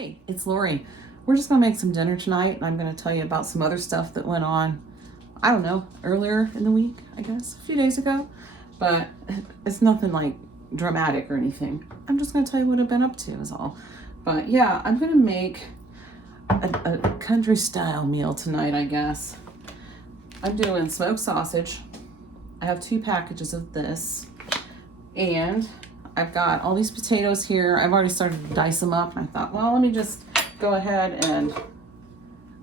Hey, it's Lori. We're just gonna make some dinner tonight, and I'm gonna tell you about some other stuff that went on, I don't know, earlier in the week, I guess, a few days ago. But it's nothing like dramatic or anything. I'm just gonna tell you what I've been up to, is all. But yeah, I'm gonna make a country style meal tonight, I guess. I'm doing smoked sausage. I have 2 packages of this, and I've got all these potatoes here. I've already started to dice them up, and I thought, well, let me just go ahead and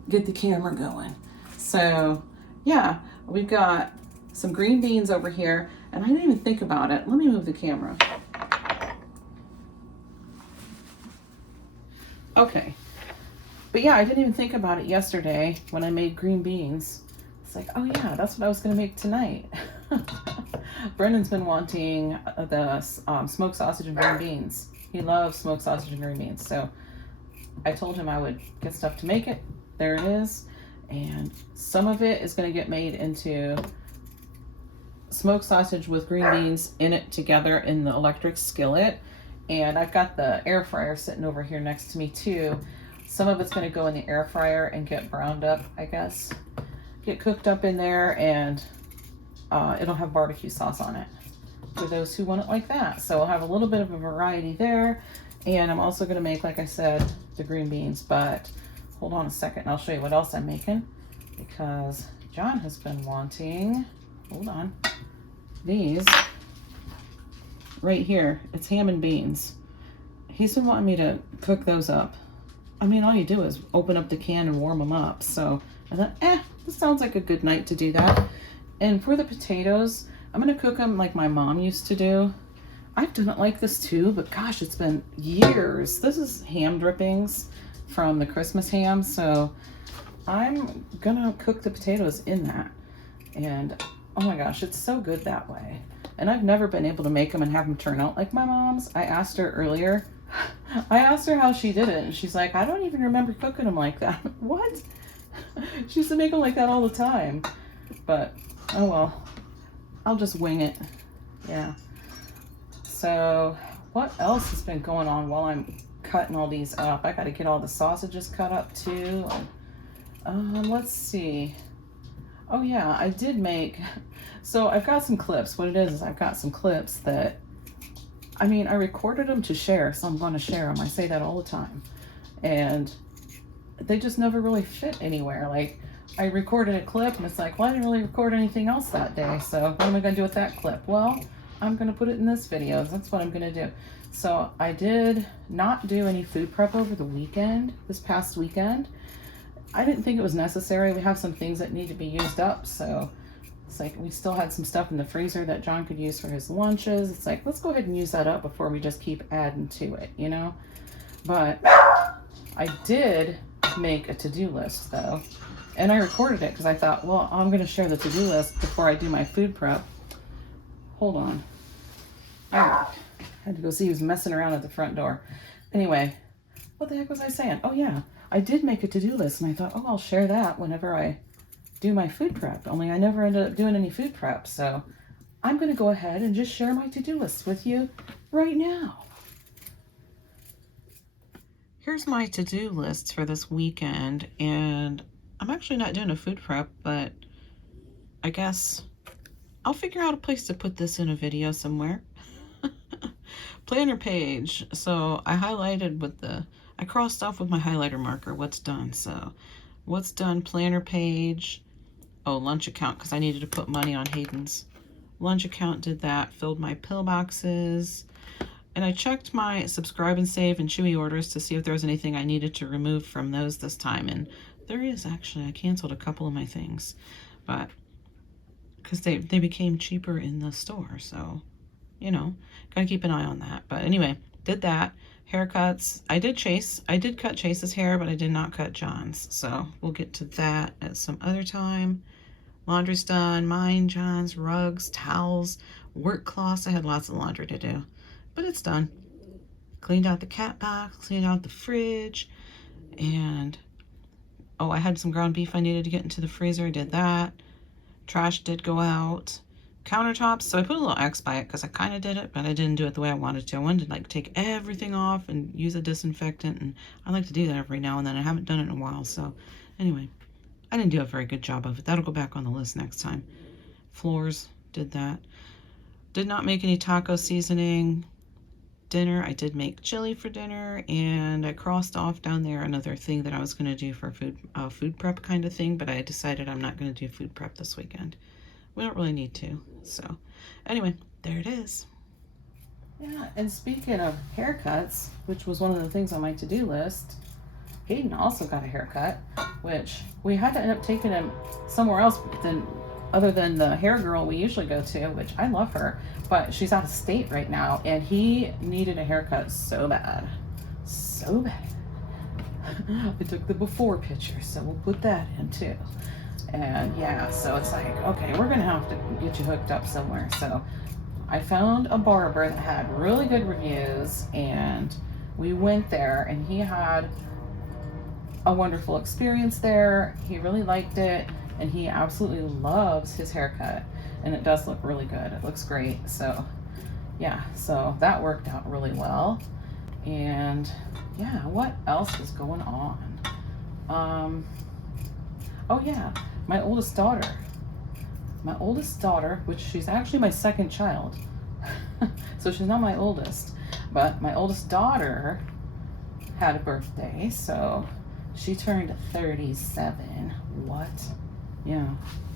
get the camera going. So yeah, we've got some green beans over here, and I didn't even think about it. Let me move the camera. Okay, but yeah, I didn't even think about it yesterday when I made green beans. It's like, oh yeah, that's what I was gonna make tonight. Brendan's been wanting the smoked sausage and green beans. He loves smoked sausage and green beans, so I told him I would get stuff to make it. There it is. And some of it is going to get made into smoked sausage with green beans in it together in the electric skillet. And I've got the air fryer sitting over here next to me too. Some of it's going to go in the air fryer and get browned up, I guess. Get cooked up in there, and it'll have barbecue sauce on it for those who want it like that. So I'll have a little bit of a variety there. And I'm also going to make, like I said, the green beans. But hold on a second, and I'll show you what else I'm making, because John has been wanting, hold on, these right here. It's ham and beans. He's been wanting me to cook those up. I mean, all you do is open up the can and warm them up. So I thought, this sounds like a good night to do that. And for the potatoes, I'm going to cook them like my mom used to do. I've done it like this too, but gosh, it's been years. This is ham drippings from the Christmas ham, so I'm gonna cook the potatoes in that. And oh my gosh, it's so good that way. And I've never been able to make them and have them turn out like my mom's. I asked her earlier, I asked her how she did it, and she's like, I don't even remember cooking them like that. What? She used to make them like that all the time. But oh well, I'll just wing it. Yeah. So what else has been going on while I'm cutting all these up? I got to get all the sausages cut up too. Let's see. Oh yeah, I did make, so I've got some clips. What it is I've got some clips that, I mean, I recorded them to share, so I'm going to share them. I say that all the time. And they just never really fit anywhere. Like, I recorded a clip, and it's like, well, I didn't really record anything else that day, so what am I going to do with that clip? Well, I'm going to put it in this video. That's what I'm going to do. So I did not do any food prep over the weekend, this past weekend. I didn't think it was necessary. We have some things that need to be used up. So it's like we still had some stuff in the freezer that John could use for his lunches. It's like, let's go ahead and use that up before we just keep adding to it, you know? But I did make a to-do list though. And I recorded it because I thought, well, I'm going to share the to-do list before I do my food prep. Hold on. I had to go see who's messing around at the front door. Anyway, what the heck was I saying? Oh yeah, I did make a to-do list, and I thought, oh, I'll share that whenever I do my food prep. Only I never ended up doing any food prep, so I'm going to go ahead and just share my to-do list with you right now. Here's my to-do list for this weekend, and I'm actually not doing a food prep, but I guess I'll figure out a place to put this in a video somewhere. Planner page. So I highlighted with I crossed off with my highlighter marker what's done. So what's done, planner page. Oh, lunch account, because I needed to put money on Hayden's lunch account. Did that, filled my pillboxes. And I checked my subscribe and save and Chewy orders to see if there was anything I needed to remove from those this time. And there is actually. I canceled a couple of my things, but because they became cheaper in the store, so you know, gotta keep an eye on that. But anyway, did that. Haircuts, I did cut Chase's hair, but I did not cut John's, so we'll get to that at some other time. Laundry's done, mine, John's, rugs, towels, work cloths. I had lots of laundry to do, but it's done. Cleaned out the cat box, cleaned out the fridge, and oh, I had some ground beef I needed to get into the freezer. I did that. Trash did go out. countertops. So I put a little X by it because I kind of did it, but I didn't do it the way I wanted to. I wanted to like take everything off and use a disinfectant, and I like to do that every now and then. I haven't done it in a while, so anyway, I didn't do a very good job of it. That'll go back on the list next time. Floors, did that. Did not make any taco seasoning. Dinner, I did make chili for dinner, and I crossed off down there another thing that I was going to do for food prep kind of thing, but I decided I'm not going to do food prep this weekend. We don't really need to. So anyway, there it is. Yeah, and speaking of haircuts, which was one of the things on my to-do list, Hayden also got a haircut, which we had to end up taking him somewhere else other than the hair girl we usually go to, which I love her, but she's out of state right now, and he needed a haircut so bad. So bad. I took the before picture, so we'll put that in too. And yeah, so it's like, okay, we're gonna have to get you hooked up somewhere. So I found a barber that had really good reviews, and we went there, and he had a wonderful experience there. He really liked it, and he absolutely loves his haircut, and it does look really good. It looks great. So yeah, so that worked out really well. And yeah, what else is going on? Oh yeah, my oldest daughter, which she's actually my second child. So she's not my oldest, but my oldest daughter had a birthday, so she turned 37. What? Yeah,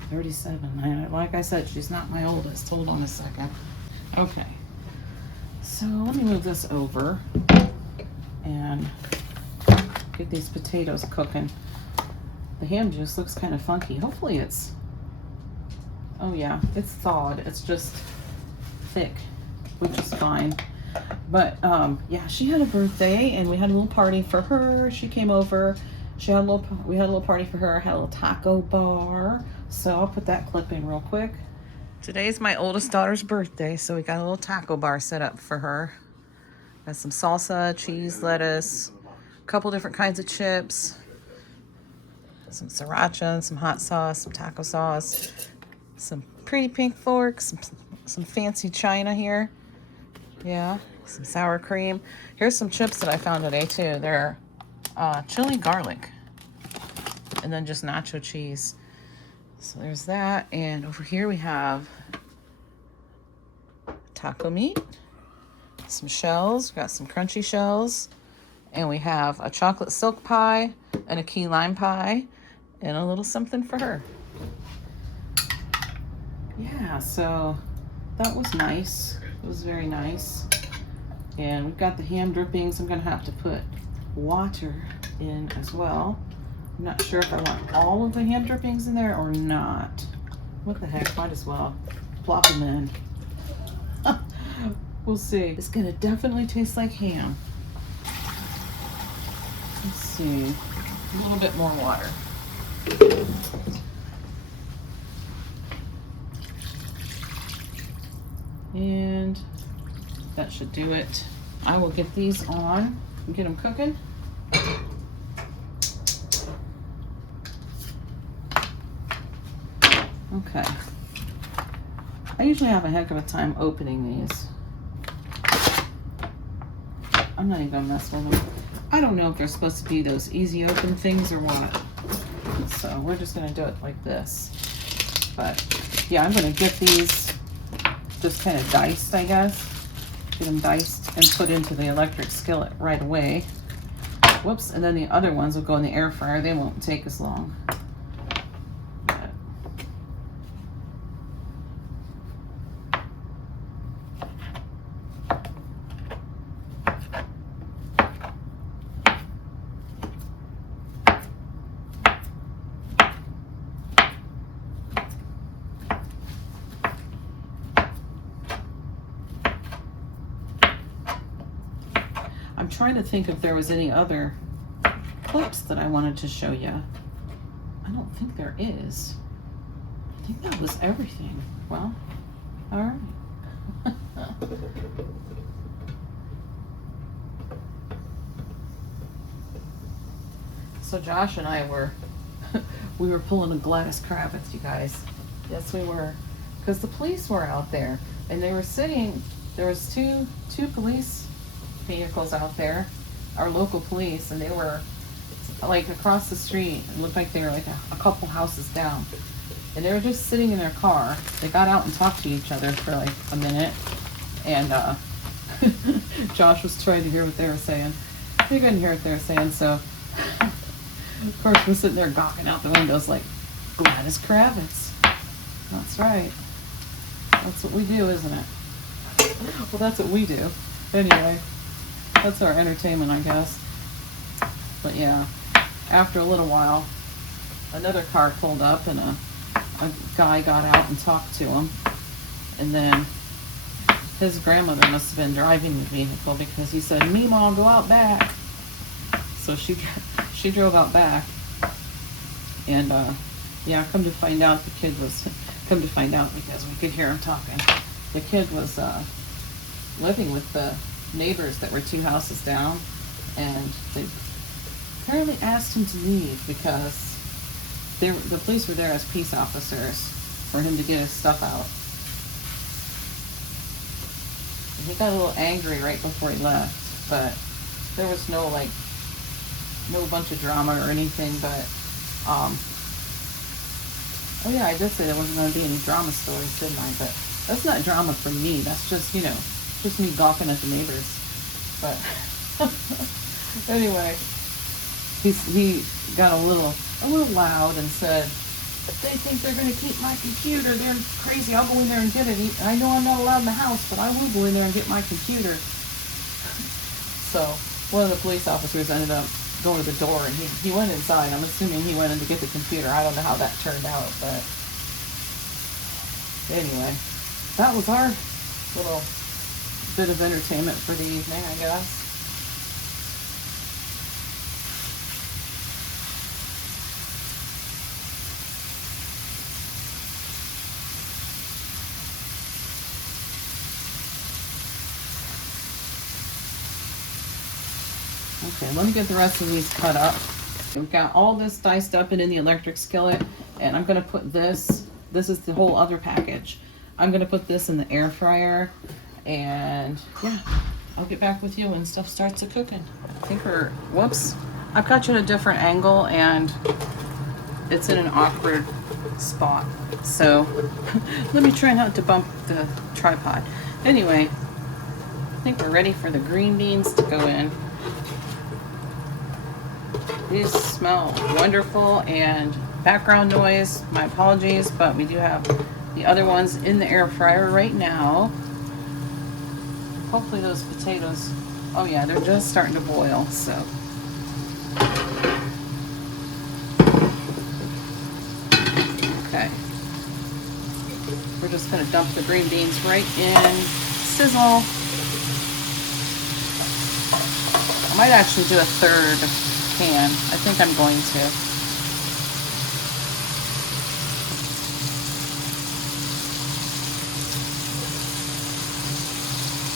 37. Like I said, she's not my oldest. Hold on a second. Okay. So let me move this over and get these potatoes cooking. The ham juice looks kind of funky. Hopefully it's, oh yeah, it's thawed. It's just thick, which is fine. But yeah, she had a birthday, and we had a little party for her. She came over. We had a little party for her. I had a little taco bar. So I'll put that clip in real quick. Today's my oldest daughter's birthday, so we got a little taco bar set up for her. Got some salsa, cheese, lettuce, a couple different kinds of chips, some sriracha, some hot sauce, some taco sauce, some pretty pink forks, some fancy china here. Yeah, some sour cream. Here's some chips that I found at A.T.W. They're chili garlic, and then just nacho cheese. So there's that. And over here we have taco meat, some shells. We got some crunchy shells, and we have a chocolate silk pie and a key lime pie, and a little something for her. Yeah, so that was nice. It was very nice. And we've got the ham drippings. I'm gonna have to put water in as well. I'm not sure if I want all of the ham drippings in there or not. What the heck, might as well plop them in. We'll see. It's gonna definitely taste like ham. Let's see, a little bit more water. And that should do it. I will get these on and get them cooking. Okay. I usually have a heck of a time opening these. I'm not even gonna mess with them. I don't know if they're supposed to be those easy open things or what. So we're just gonna do it like this. But yeah, I'm gonna get these just kind of diced, I guess. Get them diced and put into the electric skillet right away. Whoops, and then the other ones will go in the air fryer. They won't take as long. I'm trying to think if there was any other clips that I wanted to show you. I don't think there is. I think that was everything. Well, all right. So Josh and I were, we were pulling a Gladys Kravitz, you guys. Yes, we were. because the police were out there and they were sitting. There was two police vehicles out there, our local police, and they were like across the street. It looked like they were like a couple houses down, and they were just sitting in their car. They got out and talked to each other for like a minute, and Josh was trying to hear what they were saying. He couldn't hear what they were saying, so of course we're sitting there gawking out the windows like, Gladys Kravitz. That's right. That's what we do, isn't it? Well, that's what we do. Anyway, that's our entertainment, I guess. But yeah, after a little while, another car pulled up and a guy got out and talked to him. And then his grandmother must have been driving the vehicle because he said, "Meemaw, go out back." So she drove out back. And yeah, come to find out because we could hear him talking. The kid was living with the neighbors that were 2 houses down, and they apparently asked him to leave because the police were there as peace officers for him to get his stuff out. And he got a little angry right before he left, but there was no bunch of drama or anything, but oh yeah, I did say there wasn't going to be any drama stories, didn't I? But that's not drama for me. That's just, just me gawking at the neighbors. But anyway, he got a little loud and said, "If they think they're going to keep my computer, they're crazy. I'll go in there and get it. I know I'm not allowed in the house, but I will go in there and get my computer." So one of the police officers ended up going to the door, and he went inside. I'm assuming he went in to get the computer. I don't know how that turned out, but anyway, that was our little bit of entertainment for the evening, I guess. Okay, let me get the rest of these cut up. We've got all this diced up and in the electric skillet, and I'm going to put this is the whole other package. I'm going to put this in the air fryer, and yeah, I'll get back with you when stuff starts cooking. I think whoops, I've got you at a different angle, and it's in an awkward spot. So let me try not to bump the tripod. Anyway, I think we're ready for the green beans to go in. These smell wonderful, and background noise, my apologies, but we do have the other ones in the air fryer right now. Hopefully those potatoes, oh yeah, they're just starting to boil, so. Okay. We're just gonna dump the green beans right in, sizzle. I might actually do a third can. I think I'm going to.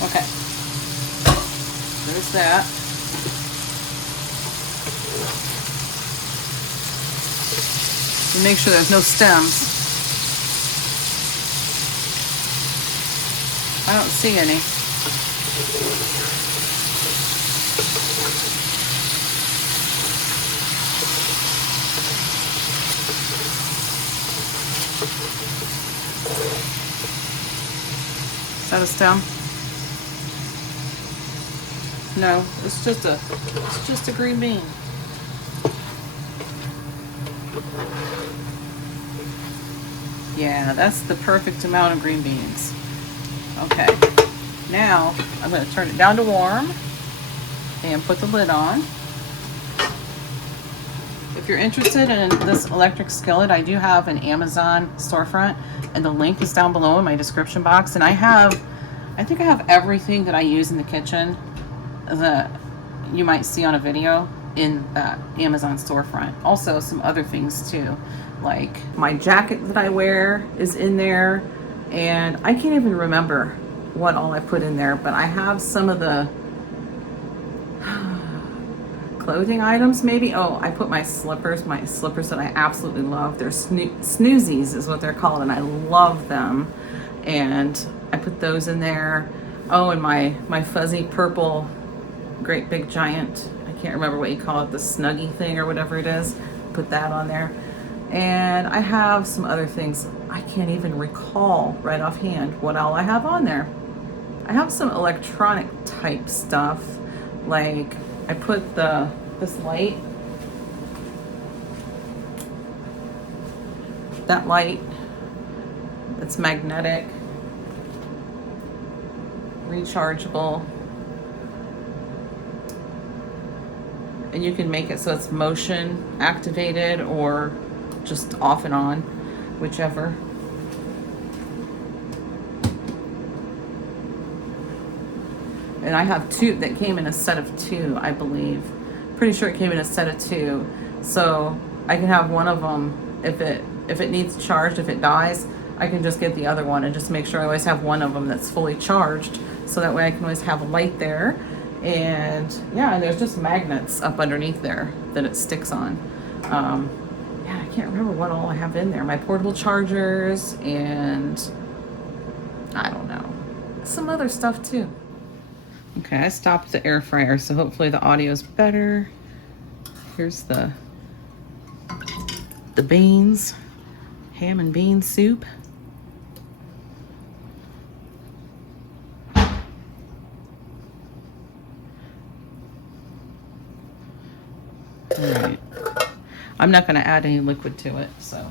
Okay. There's that. And make sure there's no stems. I don't see any. Is that a stem? No, it's just a green bean. Yeah, that's the perfect amount of green beans. Okay, now I'm going to turn it down to warm and put the lid on. If you're interested in this electric skillet, I do have an Amazon storefront, and the link is down below in my description box. And I think I have everything that I use in the kitchen that you might see on a video in that Amazon storefront. Also some other things too, like my jacket that I wear is in there, and I can't even remember what all I put in there, but I have some of the clothing items maybe. Oh, I put my slippers that I absolutely love. They're snoozies is what they're called, and I love them. And I put those in there. Oh, and my fuzzy purple great big giant, I can't remember what you call it, the Snuggie thing or whatever it is. Put that on there. And I have some other things. I can't even recall right offhand what all I have on there. I have some electronic type stuff. Like I put this light, that light, it's magnetic, rechargeable, and you can make it so it's motion activated or just off and on, whichever. And I have two that came in a set of two, I believe. Pretty sure it came in a set of two. So I can have one of them, if it needs charged, if it dies, I can just get the other one and just make sure I always have one of them that's fully charged. So that way I can always have a light there. And yeah, and there's just magnets up underneath there that it sticks on. Yeah, I can't remember what all I have in there. My portable chargers and I don't know, some other stuff too. Okay, I stopped the air fryer, so hopefully the audio is better. Here's the beans, ham and bean soup. All right. I'm not going to add any liquid to it, so.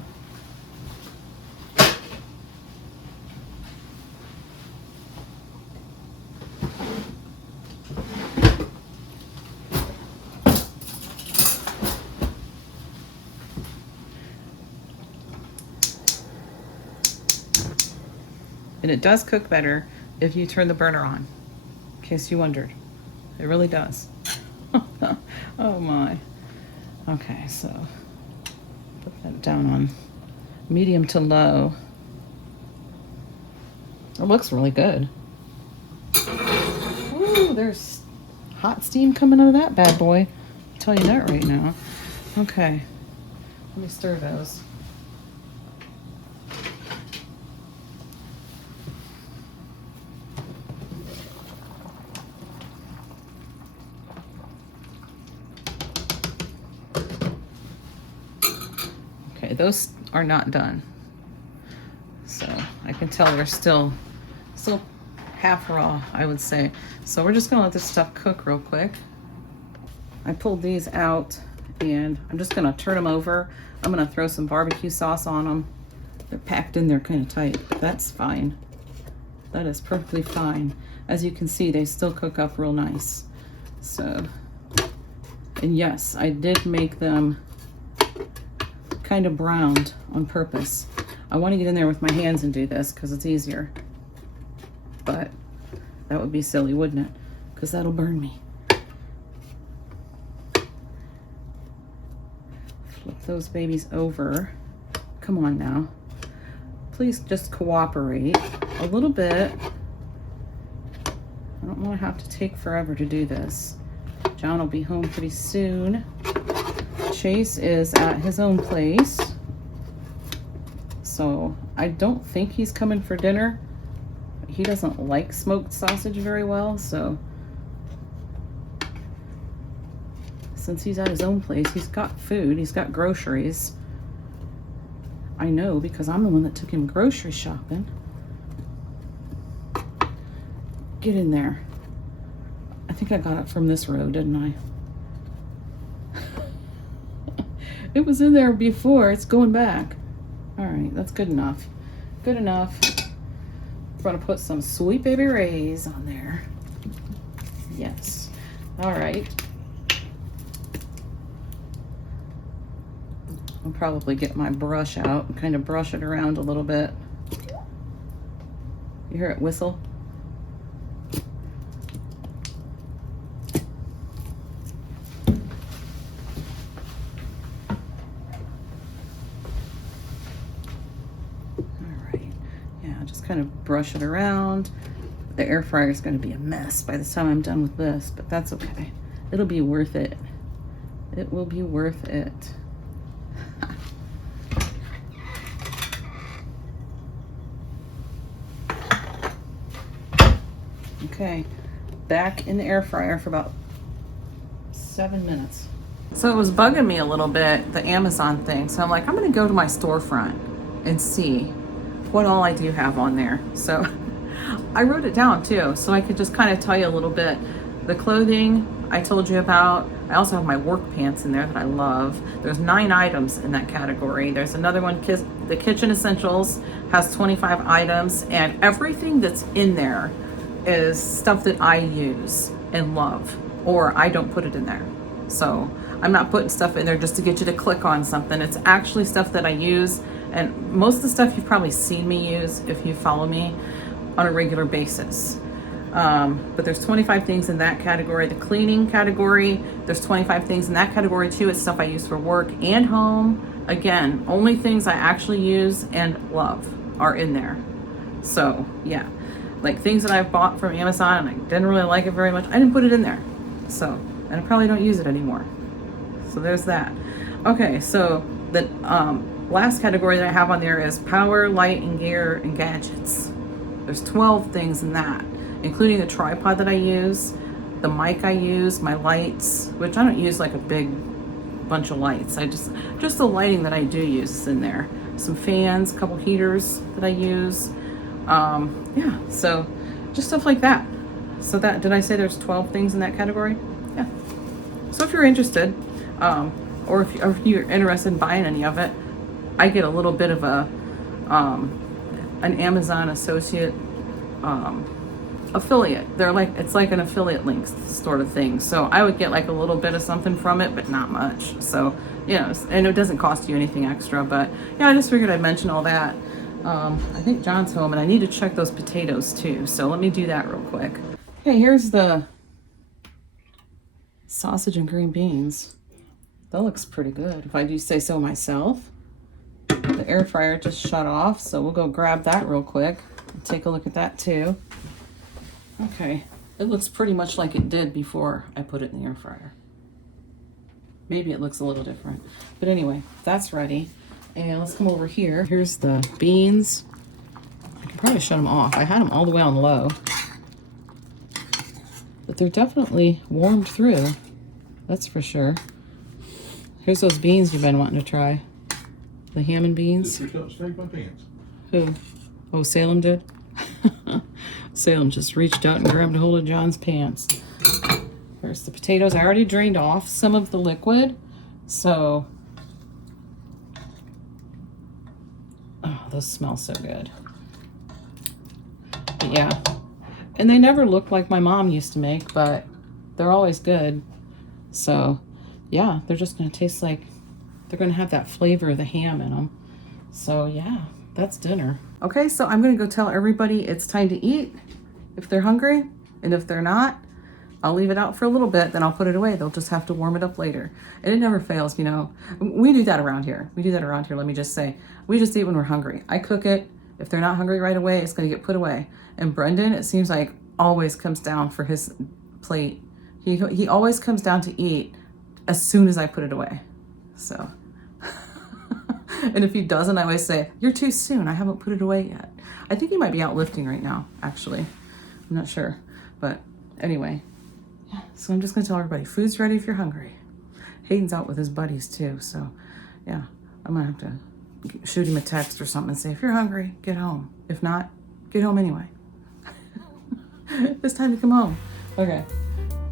And it does cook better if you turn the burner on, in case you wondered. It really does. Oh my. Okay, so put that down on medium to low. It looks really good. Ooh, there's hot steam coming out of that bad boy. I'll tell you that right now. Okay, let me stir those. Those are not done, so I can tell they're still half raw, I would say. So we're just gonna let this stuff cook real quick. I pulled these out and I'm just gonna turn them over. I'm gonna throw some barbecue sauce on them. They're packed in there kind of tight, but that's fine. That is perfectly fine. As you can see, they still cook up real nice. So, and yes, I did make them kind of browned on purpose. I want to get in there with my hands and do this because it's easier, but that would be silly, wouldn't it? Because that'll burn me. Flip those babies over. Come on now, please just cooperate a little bit. I don't want to have to take forever to do this. John will be home pretty soon. Chase is at his own place, so I don't think he's coming for dinner. He doesn't like smoked sausage very well, so since he's at his own place, he's got food, he's got groceries. I know because I'm the one that took him grocery shopping. Get in there. I think I got it from this row, didn't I? It was in there before, it's going back. All right, that's good enough. Good enough. I'm gonna put some Sweet Baby Ray's on there. Yes. All right. I'll probably get my brush out and kind of brush it around a little bit. You hear it whistle? Kind of brush it around. The air fryer is going to be a mess by the time I'm done with this, but that's okay. It'll be worth it. It will be worth it. Okay, back in the air fryer for about 7 minutes. So it was bugging me a little bit, the Amazon thing. So I'm like, I'm gonna go to my storefront and see what all I do have on there. So I wrote it down too, so I could just kind of tell you a little bit. The clothing I told you about. I also have my work pants in there that I love. There's 9 items in that category. There's another one, the kitchen essentials has 25 items, and everything that's in there is stuff that I use and love, or I don't put it in there. So I'm not putting stuff in there just to get you to click on something. It's actually stuff that I use, and most of the stuff you've probably seen me use if you follow me on a regular basis. But there's 25 things in that category. The cleaning category, there's 25 things in that category too. It's stuff I use for work and home. Again, only things I actually use and love are in there. So yeah, like things that I've bought from Amazon and I didn't really like it very much, I didn't put it in there. So, and I probably don't use it anymore. So there's that. Okay, so the last category that I have on there is power, light, and gear and gadgets. There's 12 things in that, including the tripod that I use, the mic I use, my lights, which I don't use like a big bunch of lights. I just the lighting that I do use is in there. Some fans, a couple heaters that I use. Yeah, so just stuff like that. So that, did I say there's 12 things in that category? Yeah. So if you're interested, or if you're interested in buying any of it, I get a little bit of a, an Amazon associate, affiliate. It's like an affiliate links sort of thing. So I would get like a little bit of something from it, but not much. So, you know, and it doesn't cost you anything extra, but yeah, I just figured I'd mention all that. I think John's home and I need to check those potatoes too. So let me do that real quick. Okay, here's the sausage and green beans. That looks pretty good, if I do say so myself. The air fryer just shut off, so we'll go grab that real quick and take a look at that too. Okay, it looks pretty much like it did before I put it in the air fryer. Maybe it looks a little different, but anyway, that's ready. And let's come over here. Here's the beans. I can probably shut them off. I had them all the way on low, but they're definitely warmed through. That's for sure. Here's those beans you've been wanting to try. The ham and beans. Who? Oh, Salem did? Salem just reached out and grabbed a hold of John's pants. Here's the potatoes. I already drained off some of the liquid, so oh, those smell so good. But yeah, and they never look like my mom used to make, but they're always good. So yeah, they're just gonna taste like, they're gonna have that flavor of the ham in them. So yeah, that's dinner. Okay, so I'm gonna go tell everybody it's time to eat if they're hungry, and if they're not, I'll leave it out for a little bit, then I'll put it away. They'll just have to warm it up later. And it never fails, you know. We do that around here. Let me just say. We just eat when we're hungry. I cook it. If they're not hungry right away, it's gonna get put away. And Brendan, it seems like, always comes down for his plate. He always comes down to eat as soon as I put it away. So, and if he doesn't, I always say, you're too soon. I haven't put it away yet. I think he might be out lifting right now, actually. I'm not sure, but anyway. Yeah, so I'm just gonna tell everybody, food's ready if you're hungry. Hayden's out with his buddies too, so yeah, I'm gonna have to shoot him a text or something and say, if you're hungry, get home. If not, get home anyway. It's time to come home. Okay,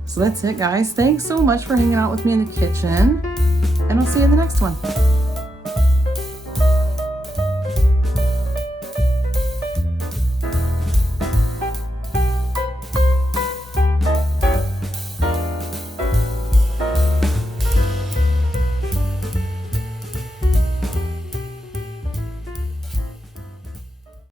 so that's it, guys. Thanks so much for hanging out with me in the kitchen, and I'll see you in the next one.